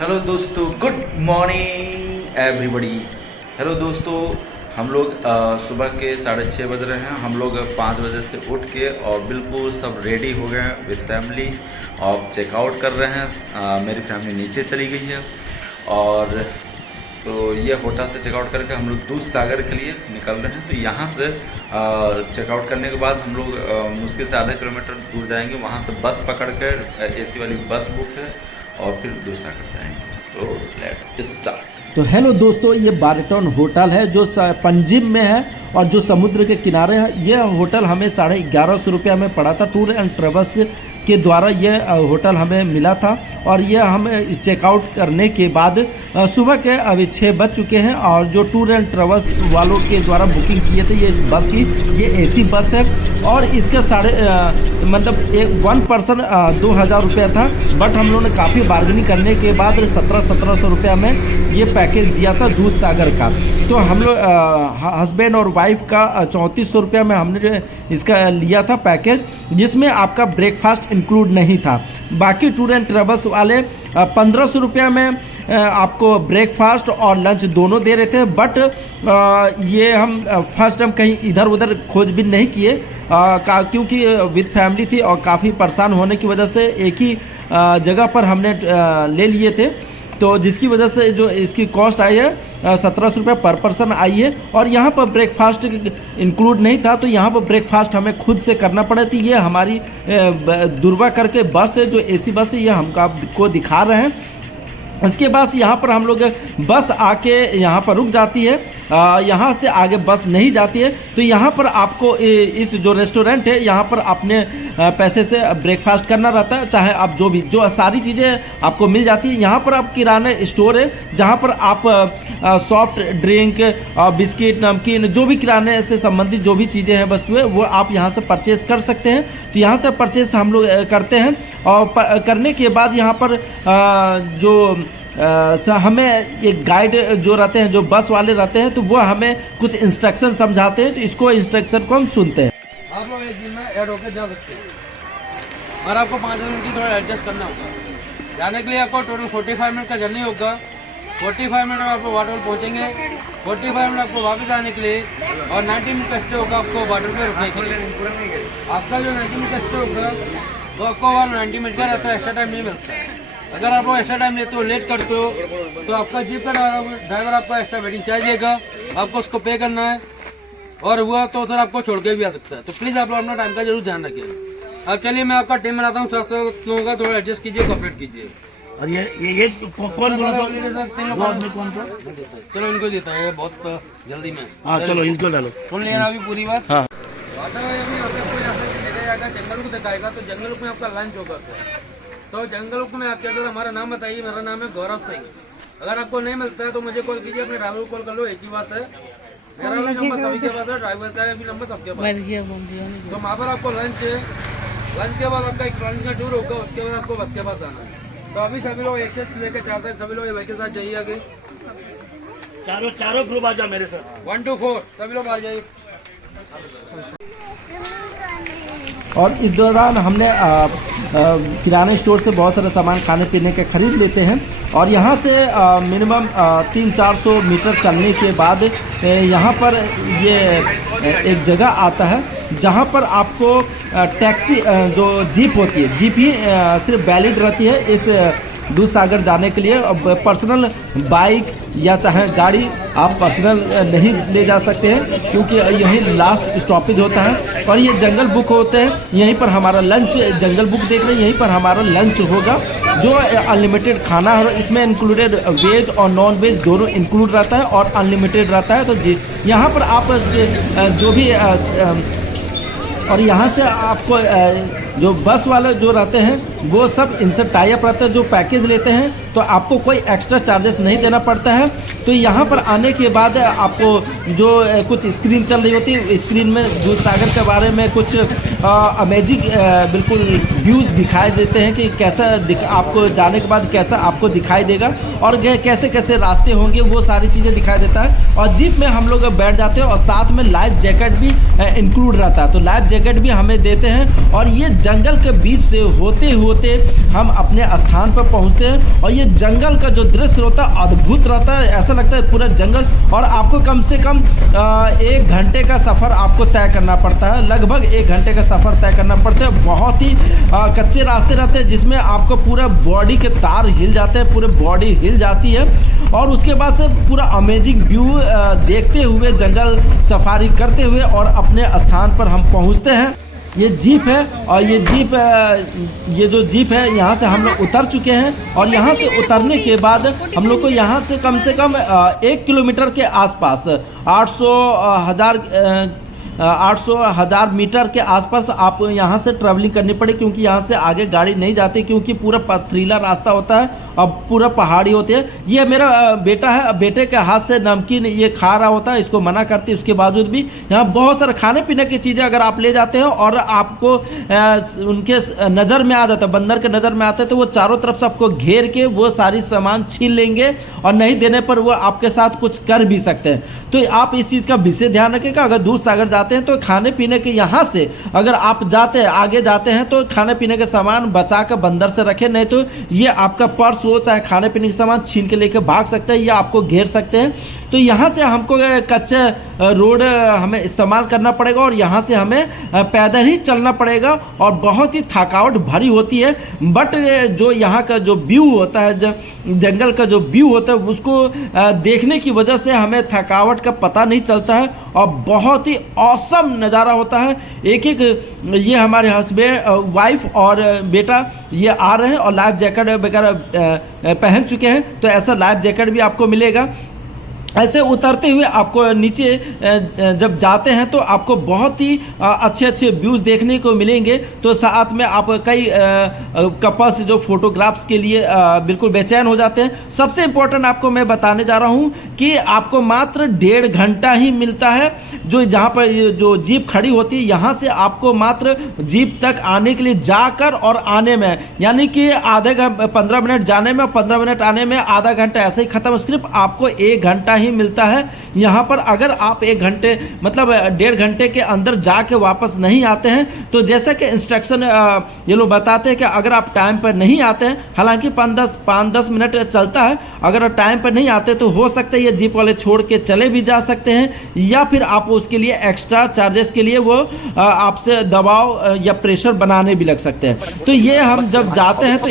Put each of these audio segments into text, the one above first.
Hello दोस्तों, good morning everybody. Hello दोस्तों, हम लोग सुबह के 6:30 बज रहे हैं। हम लोग 5 बजे से उठ के और बिल्कुल सब रेडी हो गए हैं विद फैमिली और चेकआउट कर रहे हैं। मेरी फैमिली नीचे चली गई है और तो ये होटल से चेकआउट करके हम लोग दूध सागर के लिए निकल रहे हैं। तो यहाँ से चेकआउट करने के बाद हम लोग मुश्किल से आधा किलोमीटर दूर जाएंगे। वहाँ से बस पकड़ कर AC वाली बस बुक है और फिर दूध सागर जाएंगे। तो लेट स्टार्ट। तो हेलो दोस्तों, ये बारटन होटल है जो पंजिम में है और जो समुद्र के किनारे है। ये होटल हमें 1150 रुपया में पड़ा था। टूर एंड ट्रेवल्स के द्वारा ये होटल हमें मिला था और ये हम चेकआउट करने के बाद सुबह के अभी 6 बज चुके हैं और जो टूर एंड ट्रेवल्स वालों के द्वारा बुकिंग किए थे ये इस बस की, ये AC बस है और इसके मतलब 1 पर्सन 2000 रुपया था। बट हम लोगों ने काफ़ी बार्गेनिंग करने के बाद 1700 रुपया में ये पैकेज दिया था दूध सागर का। तो हम लोग हस्बैंड और वाइफ का 3400 रुपया में हमने इसका लिया था पैकेज, जिसमें आपका ब्रेकफास्ट इंक्लूड नहीं था। बाकी टूर एंड ट्रेवल्स वाले 1500 रुपया में आपको ब्रेकफास्ट और लंच दोनों दे रहे थे। बट ये हम फर्स्ट टाइम कहीं इधर उधर खोजबीन नहीं किए क्योंकि विद फैमिली थी और काफ़ी परेशान होने की वजह से एक ही जगह पर हमने ले लिए थे। तो जिसकी वजह से जो इसकी कॉस्ट आई है 1700 रुपये पर पर्सन आई है और यहाँ पर ब्रेकफास्ट इंक्लूड नहीं था। तो यहाँ पर ब्रेकफास्ट हमें खुद से करना पड़ा थी। ये हमारी दुर्वा करके बस है जो AC बस है, ये हम आपको दिखा रहे हैं। इसके बाद यहाँ पर हम लोग बस आके यहाँ पर रुक जाती है, यहाँ से आगे बस नहीं जाती है। तो यहाँ पर आपको इस जो रेस्टोरेंट है यहाँ पर अपने पैसे से ब्रेकफास्ट करना रहता है। चाहे आप जो सारी चीज़ें आपको मिल जाती है। यहाँ पर आप किराने स्टोर है जहाँ पर आप सॉफ्ट ड्रिंक, बिस्किट, नमकीन, जो भी किराने से संबंधित जो भी चीज़ें हैं, वस्तुएं, वो आप यहाँ से परचेज़ कर सकते हैं। तो यहाँ से परचेज़ हम लोग करते हैं और करने के बाद यहाँ पर हमें एक गाइड जो रहते हैं, जो बस वाले रहते हैं, तो वो हमें कुछ इंस्ट्रक्शन समझाते हैं। तो इसको इंस्ट्रक्शन को हम सुनते हैं। आप लोग एक दिन में ऐड होकर जा सकते हैं और आपको 5 मिनट की थोड़ा एडजस्ट करना होगा। जाने के लिए आपको टोटल 45 मिनट का जर्नी होगा। 45 मिनट में आपको वाटर पहुँचेंगे। 45 मिनट आपको वापस आने के लिए और 90 मिनट का स्टे होगा आपको वाटर पे रुकने के लिए। आपका जो 90 मिनट का स्टे होगा वो आपको 90 मिनट का रहता है, एक्स्ट्रा टाइम नहीं मिलता है। अगर आप लोग एक्स्ट्रा टाइम लेते हो, लेट करते हो, तो आपका जीप का ड्राइवर आपका एक्स्ट्रा वेटिंग चार्ज लेगा, आपको उसको पे करना है और हुआ तो सर आपको छोड़ के भी आ सकता है। तो प्लीज़ आप लोग अपना टाइम का जरूर ध्यान रखिए। अब चलिए मैं आपका टीम बनाता हूँ, साथ लोगों का थोड़ा एडजस्ट कीजिए, कॉपरेट कीजिए। और ये कौन बोला था? कौन सा? चलो इनको देता है, बहुत जल्दी में। हाँ चलो इनको डालो। सुन लिया ना अभी पूरी बात। हाँ। वाटर लेके जाएगा, जंगल बुक दिखाएगा, तो जंगल बुक में आपका लंच होगा सर। तो जंगल बुक में आपके सर हमारा नाम बताइए। मेरा नाम है गौरव सिंह। अगर आपको नहीं मिलता है तो मुझे कॉल कीजिए, अपने ड्राइवर को कॉल कर लो, एक ही बात है। मेरा भी नंबर सभी के पास है, ड्राइवर का भी नंबर सबके पास है। तो वहाँ पर आपको लंच है, लंच के बाद आपका एक लंच का टूर होगा, उसके बाद आपको बस के पास आना है। तो अभी सभी लोग 1 से लेकर 4 तक सभी लोग ये के साथ जाइए आगे। चारों ग्रुप आ जाओ मेरे साथ। 1 to 4 सभी लोग आ जाइए। और इस दौरान हमने किराने स्टोर से बहुत सारा सामान खाने पीने के खरीद लेते हैं और यहाँ से मिनिमम 300-400 मीटर चलने के बाद यहाँ पर ये एक जगह आता है जहाँ पर आपको टैक्सी जो जीप होती है, जीप ही सिर्फ वैलिड रहती है इस दूध सागर जाने के लिए। पर्सनल बाइक या चाहे गाड़ी आप पर्सनल नहीं ले जा सकते हैं क्योंकि यही लास्ट स्टॉपेज होता है। और ये जंगल बुक होते हैं, यहीं पर हमारा लंच, जंगल बुक देख रहे हैं, यहीं पर हमारा लंच होगा जो अनलिमिटेड खाना है। इसमें इंक्लूडेड वेज और नॉन वेज दोनों इंक्लूड रहता है और अनलिमिटेड रहता है। तो यहाँ पर आप जो भी और यहाँ से आपको जो बस वाले जो रहते हैं वो सब इनसे टाई अप रहते हैं। जो पैकेज लेते हैं तो आपको कोई एक्स्ट्रा चार्जेस नहीं देना पड़ता है। तो यहाँ पर आने के बाद आपको जो कुछ स्क्रीन चल रही होती है, स्क्रीन में दूध सागर के बारे में कुछ अमेजिंग बिल्कुल व्यूज़ दिखाई देते हैं कि कैसा आपको जाने के बाद कैसा आपको दिखाई देगा और कैसे कैसे रास्ते होंगे, वो सारी चीज़ें दिखाई देता है। और जीप में हम लोग बैठ जाते हैं और साथ में लाइफ जैकेट भी इंक्लूड रहता है। तो लाइफ जैकेट भी हमें देते हैं और ये जंगल के बीच से होते हुए होते हम अपने स्थान पर पहुंचते हैं। और ये जंगल का जो दृश्य होता है अद्भुत रहता है, ऐसा लगता है पूरा जंगल। और आपको कम से कम 1 घंटे का सफ़र आपको तय करना पड़ता है, लगभग 1 घंटे का सफ़र तय करना पड़ता है। बहुत ही कच्चे रास्ते रहते हैं जिसमें आपको पूरा बॉडी के तार हिल जाते हैं, पूरे बॉडी हिल जाती है। और उसके बाद से पूरा अमेजिंग व्यू देखते हुए, जंगल सफारी करते हुए और अपने स्थान पर हम पहुंचते हैं। ये जीप है और ये जो जीप है यहाँ से हम लोग उतर चुके हैं। और यहाँ से उतरने के बाद हम लोग को यहाँ से कम 1 किलोमीटर के आसपास 800-1000 मीटर के आसपास आप यहाँ से ट्रैवलिंग करनी पड़े, क्योंकि यहाँ से आगे गाड़ी नहीं जाती, क्योंकि पूरा पथरीला रास्ता होता है और पूरा पहाड़ी होती है। ये मेरा बेटा है, बेटे के हाथ से नमकीन ये खा रहा होता है, इसको मना करती है। उसके बावजूद भी यहाँ बहुत सारे खाने पीने की चीज़ें अगर आप ले जाते हो और आपको उनके नज़र में आ जाता है, बंदर के नज़र में आते हैं, तो वो चारों तरफ से आपको घेर के वो सारी सामान छीन लेंगे और नहीं देने पर वो आपके साथ कुछ कर भी सकते हैं। तो आप इस चीज़ का विशेष ध्यान रखिएगा। अगर दूर सागर जाते हैं तो खाने पीने के यहाँ से अगर आप आगे जाते हैं तो खाने पीने के सामान बचा कर बंदर से रखें, नहीं तो ये आपका पर्स हो चाहे खाने पीने के सामान छीन के लेके भाग सकते हैं या आपको घेर सकते हैं। तो यहाँ से हमको कच्चे रोड हमें इस्तेमाल करना पड़ेगा और यहाँ से हमें पैदल ही चलना पड़ेगा और बहुत ही थकावट भरी होती है। बट जो यहाँ का जो व्यू होता है, जंगल का जो व्यू होता है, उसको देखने की वजह से हमें थकावट का पता नहीं चलता है और बहुत ही औसम नज़ारा होता है। एक ये हमारे हस्बैंड, वाइफ और बेटा ये आ रहे हैं और लाइफ जैकेट वगैरह पहन चुके हैं, तो ऐसा लाइफ जैकेट भी आपको मिलेगा। ऐसे उतरते हुए आपको नीचे जब जाते हैं तो आपको बहुत ही अच्छे व्यूज़ देखने को मिलेंगे। तो साथ में आप कई कपल्स जो फोटोग्राफ्स के लिए बिल्कुल बेचैन हो जाते हैं। सबसे इम्पोर्टेंट आपको मैं बताने जा रहा हूँ कि आपको मात्र 1.5 घंटा ही मिलता है। जो जहाँ पर जो जीप खड़ी होती है, यहाँ से आपको मात्र जीप तक आने के लिए जाकर और आने में, यानी कि 15 मिनट जाने में, 15 मिनट आने में, आधा घंटा ऐसे ही खत्म। सिर्फ आपको 1 घंटा ही मिलता है यहाँ पर। अगर आप 1 घंटे मतलब 1.5 घंटे के अंदर जाके वापस नहीं आते हैं, तो जैसा कि इंस्ट्रक्शन ये लोग बताते हैं कि अगर आप टाइम पर नहीं आते हैं, हालांकि 5-10 मिनट चलता है, अगर टाइम पर नहीं आते तो हो सकता है ये जीप वाले छोड़ के चले भी जा सकते हैं, या फिर आप उसके लिए एक्स्ट्रा चार्जेस के लिए वो आपसे दबाव या प्रेशर बनाने भी लग सकते हैं। तो ये हम जब जाते हैं तो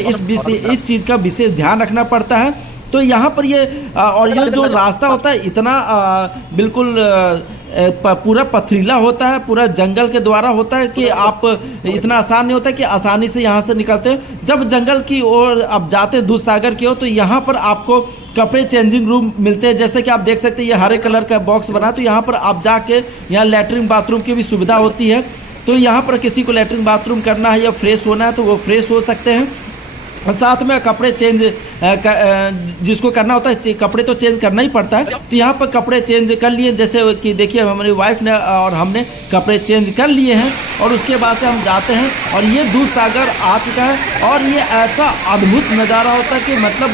इस चीज़ का विशेष ध्यान रखना पड़ता है। तो यहाँ पर ये और ये जो रास्ता होता है इतना बिल्कुल पूरा पथरीला होता है, पूरा जंगल के द्वारा होता है कि आप इतना आसान नहीं होता कि आसानी से यहाँ से निकलते हैं। जब जंगल की ओर आप जाते हैं, दूध सागर की ओर, तो यहाँ पर आपको कपड़े चेंजिंग रूम मिलते हैं। जैसे कि आप देख सकते हैं ये हरे कलर का बॉक्स बना, तो यहाँ पर आप जाके यहाँ लैट्रिन बाथरूम की भी सुविधा होती है। तो यहाँ पर किसी को लैट्रिन बाथरूम करना है या फ्रेश होना है तो वो फ्रेश हो सकते हैं। और साथ में कपड़े चेंज जिसको करना होता है, कपड़े तो चेंज करना ही पड़ता है। तो यहाँ पर कपड़े चेंज कर लिए, जैसे कि देखिए हमारी वाइफ ने और हमने कपड़े चेंज कर लिए हैं और उसके बाद से हम जाते हैं और ये दूध सागर आ चुका है। और ये ऐसा अद्भुत नज़ारा होता है कि मतलब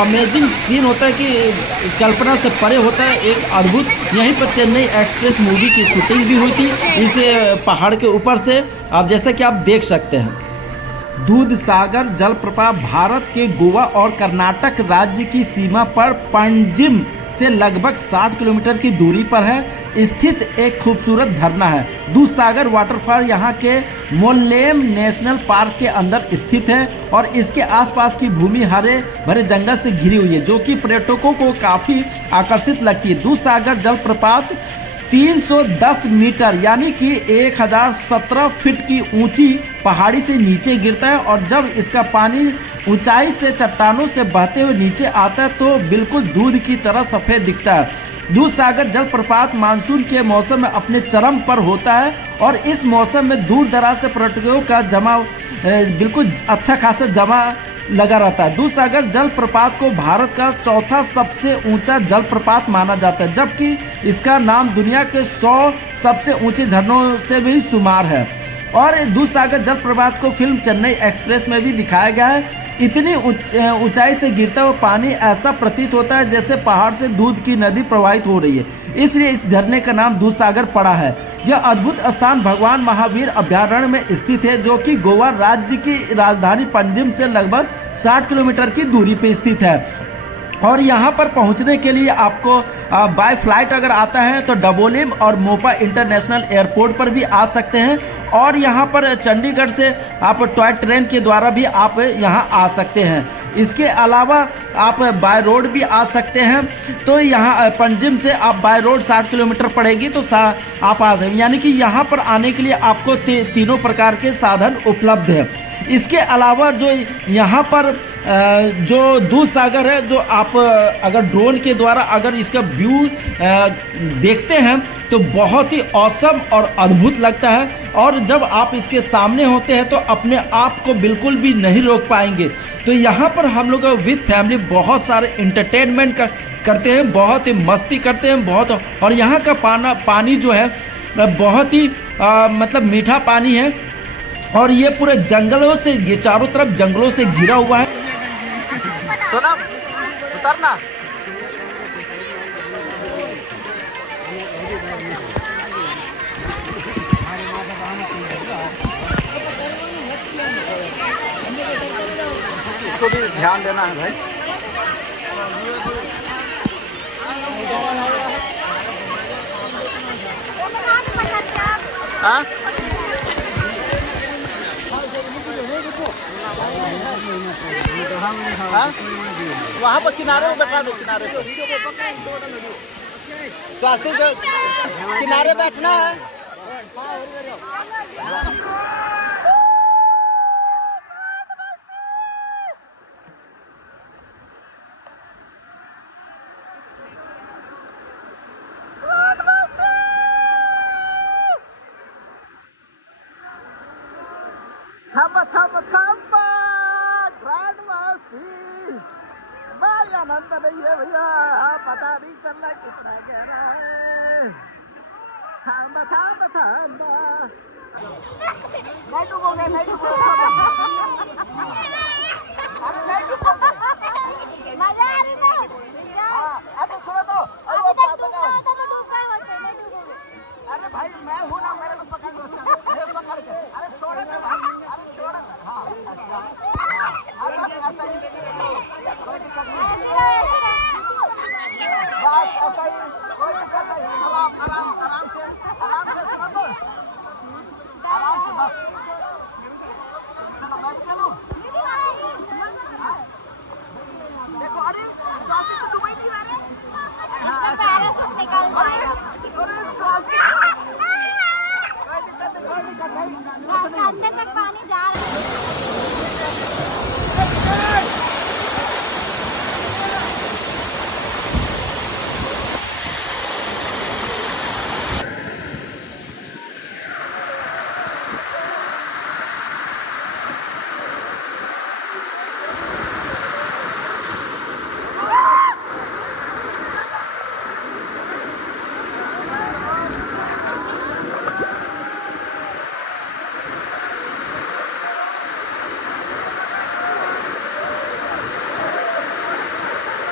अमेजिंग सीन होता है कि कल्पना से परे होता है, एक अद्भुत। यहीं पर चेन्नई एक्सप्रेस मूवी की शूटिंग भी हुई थी इस पहाड़ के ऊपर से, आप जैसा कि आप देख सकते हैं। दूध सागर जलप्रपात भारत के गोवा और कर्नाटक राज्य की सीमा पर पंजिम से लगभग 60 किलोमीटर की दूरी पर है स्थित एक खूबसूरत झरना है। दूध सागर वाटरफॉल यहाँ के मोल्लेम नेशनल पार्क के अंदर स्थित है और इसके आसपास की भूमि हरे भरे जंगल से घिरी हुई है, जो कि पर्यटकों को काफ़ी आकर्षित लगती है। दूध सागर जलप्रपात 310 मीटर यानी कि 1017 फीट की ऊंची पहाड़ी से नीचे गिरता है और जब इसका पानी ऊंचाई से चट्टानों से बहते हुए नीचे आता है तो बिल्कुल दूध की तरह सफ़ेद दिखता है। दूध सागर जलप्रपात मानसून के मौसम में अपने चरम पर होता है और इस मौसम में दूर दराज से पर्यटकों का जमा बिल्कुल अच्छा खासा जमा लगा रहता है। दूध सागर जलप्रपात को भारत का 4था सबसे ऊंचा जलप्रपात माना जाता है, जबकि इसका नाम दुनिया के 100 सबसे ऊंचे झरनों से भी शुमार है। और दूध सागर जलप्रपात को फिल्म चेन्नई एक्सप्रेस में भी दिखाया गया है। इतनी ऊंचाई से गिरता हुआ पानी ऐसा प्रतीत होता है जैसे पहाड़ से दूध की नदी प्रवाहित हो रही है, इसलिए इस झरने का नाम दूध सागर पड़ा है। यह अद्भुत स्थान भगवान महावीर अभयारण्य में स्थित है, जो कि गोवा राज्य की राजधानी पणजिम से लगभग 60 किलोमीटर की दूरी पर स्थित है। और यहाँ पर पहुँचने के लिए आपको बाय फ्लाइट अगर आता है तो डबोलिम और मोपा इंटरनेशनल एयरपोर्ट पर भी आ सकते हैं, और यहाँ पर चंडीगढ़ से आप टॉय ट्रेन के द्वारा भी आप यहाँ आ सकते हैं। इसके अलावा आप बाय रोड भी आ सकते हैं। तो यहाँ पणजिम से आप बाय रोड 60 किलोमीटर पड़ेगी तो आप आ सकते, यानी कि यहाँ पर आने के लिए आपको तीनों प्रकार के साधन उपलब्ध है। इसके अलावा जो यहाँ पर जो दूध सागर है, जो आप अगर ड्रोन के द्वारा अगर इसका व्यू देखते हैं तो बहुत ही औसम और अद्भुत लगता है, और जब आप इसके सामने होते हैं तो अपने आप को बिल्कुल भी नहीं रोक पाएंगे। तो यहाँ पर हम लोग विद फैमिली बहुत सारे इंटरटेनमेंट करते हैं, बहुत ही मस्ती करते हैं बहुत। और यहाँ का पानी जो है बहुत ही मतलब मीठा पानी है, और ये पूरे जंगलों से, ये चारों तरफ जंगलों से घिरा हुआ है। तो ना उतरना इसको भी ध्यान देना है भाई। हाँ वहाँ पर किनारे में बैठा दो, किनारे पे किनारे बैठना है। आनंद नहीं है भैया, पता नहीं चल रहा कितना गहरा है। थांबा थांबा थांबा, नहीं डूबोगे, नहीं डूबोगे, अरे नहीं डूबोगे। मजा आ रही है। हाँ अरे सुनो तो, अरे पकड़ो, अरे भाई मैं हूँ ना, मेरे को पकड़ लो, पकड़ के, अरे छोड़ो तो भाई, अरे छोड़ो। हाँ अरे ऐसा ही, कोई दिक्कत नहीं, बस ऐसा ही, कोई दिक्कत नहीं। आराम से सुनो तो, आराम से बस। चलो मैं चलूं। देखो अरे तो वही नहीं आ रहे। हाँ पैराशूट निकाल दो। अरे कोई दिक्कत नहीं। अंदर तक पानी जा रहा है।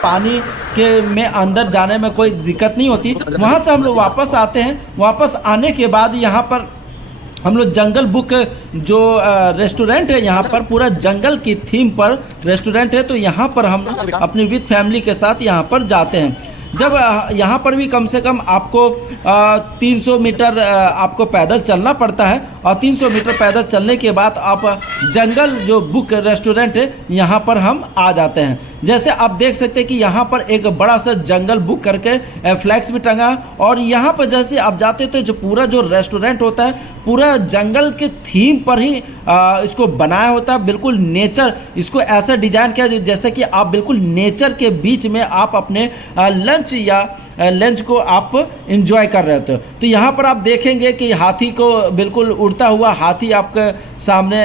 पानी के में अंदर जाने में कोई दिक्कत नहीं होती। वहाँ से हम लोग वापस आते हैं। वापस आने के बाद यहाँ पर हम लोग जंगल बुक जो रेस्टोरेंट है, यहाँ पर पूरा जंगल की थीम पर रेस्टोरेंट है, तो यहाँ पर हम अपनी विद फैमिली के साथ यहाँ पर जाते हैं। जब यहाँ पर भी कम से कम आपको 300 मीटर आपको पैदल चलना पड़ता है, और 300 मीटर पैदल चलने के बाद आप जंगल जो बुक रेस्टोरेंट है यहाँ पर हम आ जाते हैं। जैसे आप देख सकते हैं कि यहाँ पर एक बड़ा सा जंगल बुक करके फ्लैक्स भी टंगा है, और यहाँ पर जैसे आप जाते तो जो पूरा जो रेस्टोरेंट होता है पूरा जंगल के थीम पर ही इसको बनाया होता है। बिल्कुल नेचर, इसको ऐसा डिजाइन किया जैसे कि आप बिल्कुल नेचर के बीच में आप अपने लंच को आप एंजॉय कर रहे होते हो। तो यहाँ पर आप देखेंगे कि हाथी को बिल्कुल उड़ता हुआ हाथी आपके सामने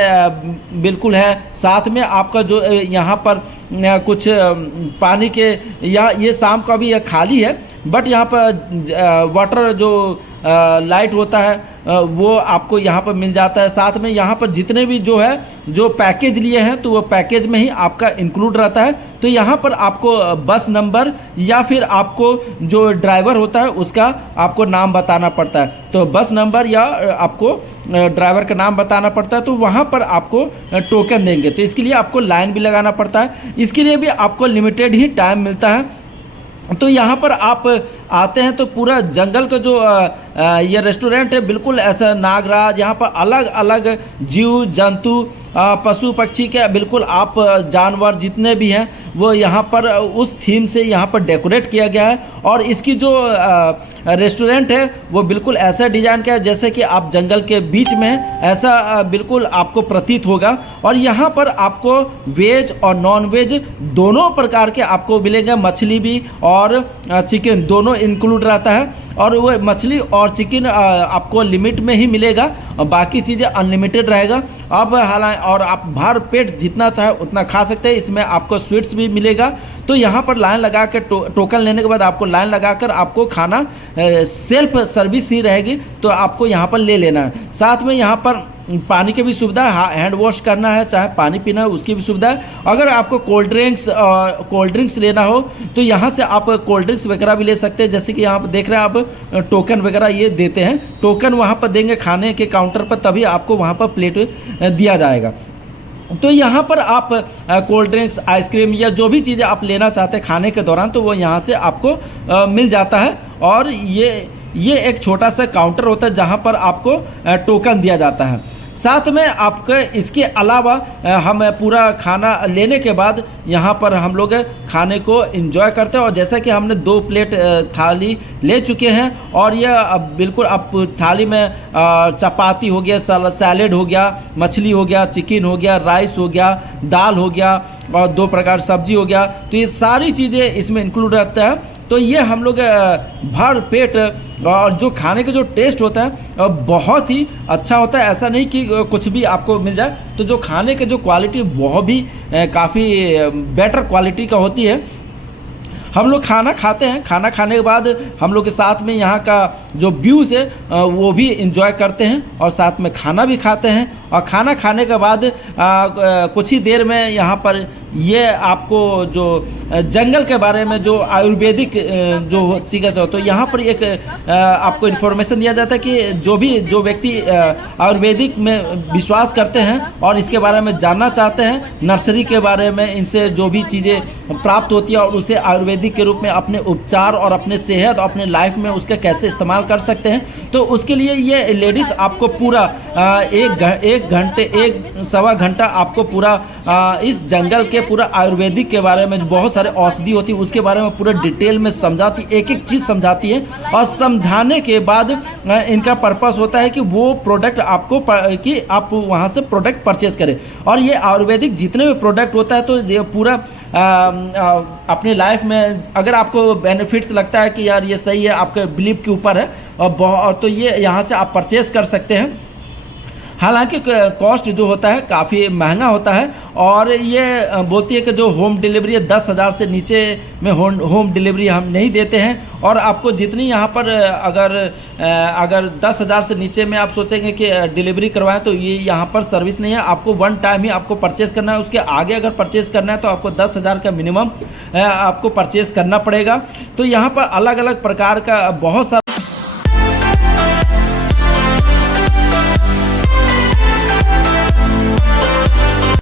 बिल्कुल है। साथ में आपका जो यहाँ पर कुछ पानी के, या ये शाम का भी खाली है, बट यहाँ पर वाटर जो लाइट होता है वो आपको यहाँ पर मिल जाता है। साथ में यहाँ पर जितने भी जो है जो पैकेज लिए हैं तो वो पैकेज में ही आपका इंक्लूड रहता है। तो यहाँ पर आपको बस नंबर या फिर आपको जो ड्राइवर होता है उसका आपको नाम बताना पड़ता है। तो बस नंबर या आपको ड्राइवर का नाम बताना पड़ता है, तो वहाँ पर आपको टोकन देंगे। तो इसके लिए आपको लाइन भी लगाना पड़ता है, इसके लिए भी आपको लिमिटेड ही टाइम मिलता है। तो यहाँ पर आप आते हैं तो पूरा जंगल का जो ये रेस्टोरेंट है बिल्कुल ऐसा नागराज, यहाँ पर अलग अलग जीव जंतु पशु पक्षी के बिल्कुल आप जानवर जितने भी हैं वो यहाँ पर उस थीम से यहाँ पर डेकोरेट किया गया है। और इसकी जो रेस्टोरेंट है वो बिल्कुल ऐसा डिज़ाइन किया है जैसे कि आप जंगल के बीच में हैं, ऐसा बिल्कुल आपको प्रतीत होगा। और यहाँ पर आपको वेज और नॉन वेज दोनों प्रकार के आपको मिलेंगे, मछली भी और चिकन दोनों इंक्लूड रहता है। और वो मछली और चिकन आपको लिमिट में ही मिलेगा, बाकी चीज़ें अनलिमिटेड रहेगा। अब हालांकि और आप भर पेट जितना चाहे उतना खा सकते हैं। इसमें आपको स्वीट्स भी मिलेगा। तो यहाँ पर लाइन लगा कर टोकन लेने के बाद आपको लाइन लगाकर आपको खाना सेल्फ सर्विस ही रहेगी, तो आपको यहाँ पर ले लेना है। साथ में यहाँ पर पानी की भी सुविधा है, हैंड वॉश करना है चाहे पानी पीना है उसकी भी सुविधा है। अगर आपको कोल्ड ड्रिंक्स लेना हो तो यहाँ से आप कोल्ड ड्रिंक्स वगैरह भी ले सकते हैं। जैसे कि यहाँ पर देख रहे हैं आप टोकन वगैरह ये देते हैं, टोकन वहाँ पर देंगे खाने के काउंटर पर, तभी आपको वहाँ पर प्लेट दिया जाएगा। तो यहाँ पर आप कोल्ड ड्रिंक्स आइसक्रीम या जो भी चीज़ें आप लेना चाहते हैं खाने के दौरान तो वो यहाँ से आपको मिल जाता है। और ये एक छोटा सा काउंटर होता है जहाँ पर आपको टोकन दिया जाता है। साथ में आपके इसके अलावा हम पूरा खाना लेने के बाद यहाँ पर हम लोग खाने को एंजॉय करते हैं। और जैसा कि हमने 2 प्लेट थाली ले चुके हैं और ये अब बिल्कुल आप थाली में चपाती हो गया, सैलेड हो गया, मछली हो गया, चिकन हो गया, राइस हो गया, दाल हो गया और 2 प्रकार सब्जी हो गया। तो ये सारी चीज़ें इसमें इंक्लूड रहता है। तो ये हम लोग भर पेट और जो खाने का जो टेस्ट होता है बहुत ही अच्छा होता है। ऐसा नहीं कि कुछ भी आपको मिल जाए, तो जो खाने के जो क्वालिटी वो भी काफ़ी बेटर क्वालिटी का होती है। हम लोग खाना खाते हैं, खाना खाने के बाद हम लोग के साथ में यहाँ का जो व्यूज़ है वो भी एंजॉय करते हैं और साथ में खाना भी खाते हैं। और खाना खाने के बाद कुछ ही देर में यहाँ पर ये आपको जो जंगल के बारे में जो आयुर्वेदिक जो चिकित्सा हो, तो यहाँ पर एक आपको इन्फॉर्मेशन दिया जाता है कि जो व्यक्ति आयुर्वेदिक में विश्वास करते हैं और इसके बारे में जानना चाहते हैं, नर्सरी के बारे में इनसे जो भी चीज़ें प्राप्त होती है और उसे आयुर्वेदिक के रूप में अपने उपचार और अपने सेहत और अपने लाइफ में उसका कैसे इस्तेमाल कर सकते हैं, तो उसके लिए ये लेडीज़ आपको पूरा 1-1.25 घंटा आपको पूरा इस जंगल के पूरा आयुर्वेदिक के बारे में बहुत सारे औषधि होती है उसके बारे में पूरा डिटेल में समझाती, एक एक चीज़ समझाती है। और समझाने के बाद इनका पर्पस होता है कि वो प्रोडक्ट आपको कि आप वहाँ से प्रोडक्ट परचेज करें। और ये आयुर्वेदिक जितने भी प्रोडक्ट होता है तो ये पूरा अपनी लाइफ में अगर आपको बेनिफिट्स लगता है कि यार ये सही है, आपके बिलीव के ऊपर है और तो ये यहाँ से आप परचेज कर सकते हैं। हालांकि कॉस्ट जो होता है काफ़ी महंगा होता है और ये बोलती है कि जो होम डिलीवरी है 10,000 से नीचे में होम डिलीवरी हम नहीं देते हैं। और आपको जितनी यहाँ पर अगर 10,000 से नीचे में आप सोचेंगे कि डिलीवरी करवाएं तो ये यहाँ पर सर्विस नहीं है। आपको 1 टाइम ही आपको परचेज़ करना है, उसके आगे अगर परचेज़ करना है तो आपको 10,000 का मिनिमम आपको परचेज़ करना पड़ेगा। तो यहाँ पर अलग अलग प्रकार का बहुत सारा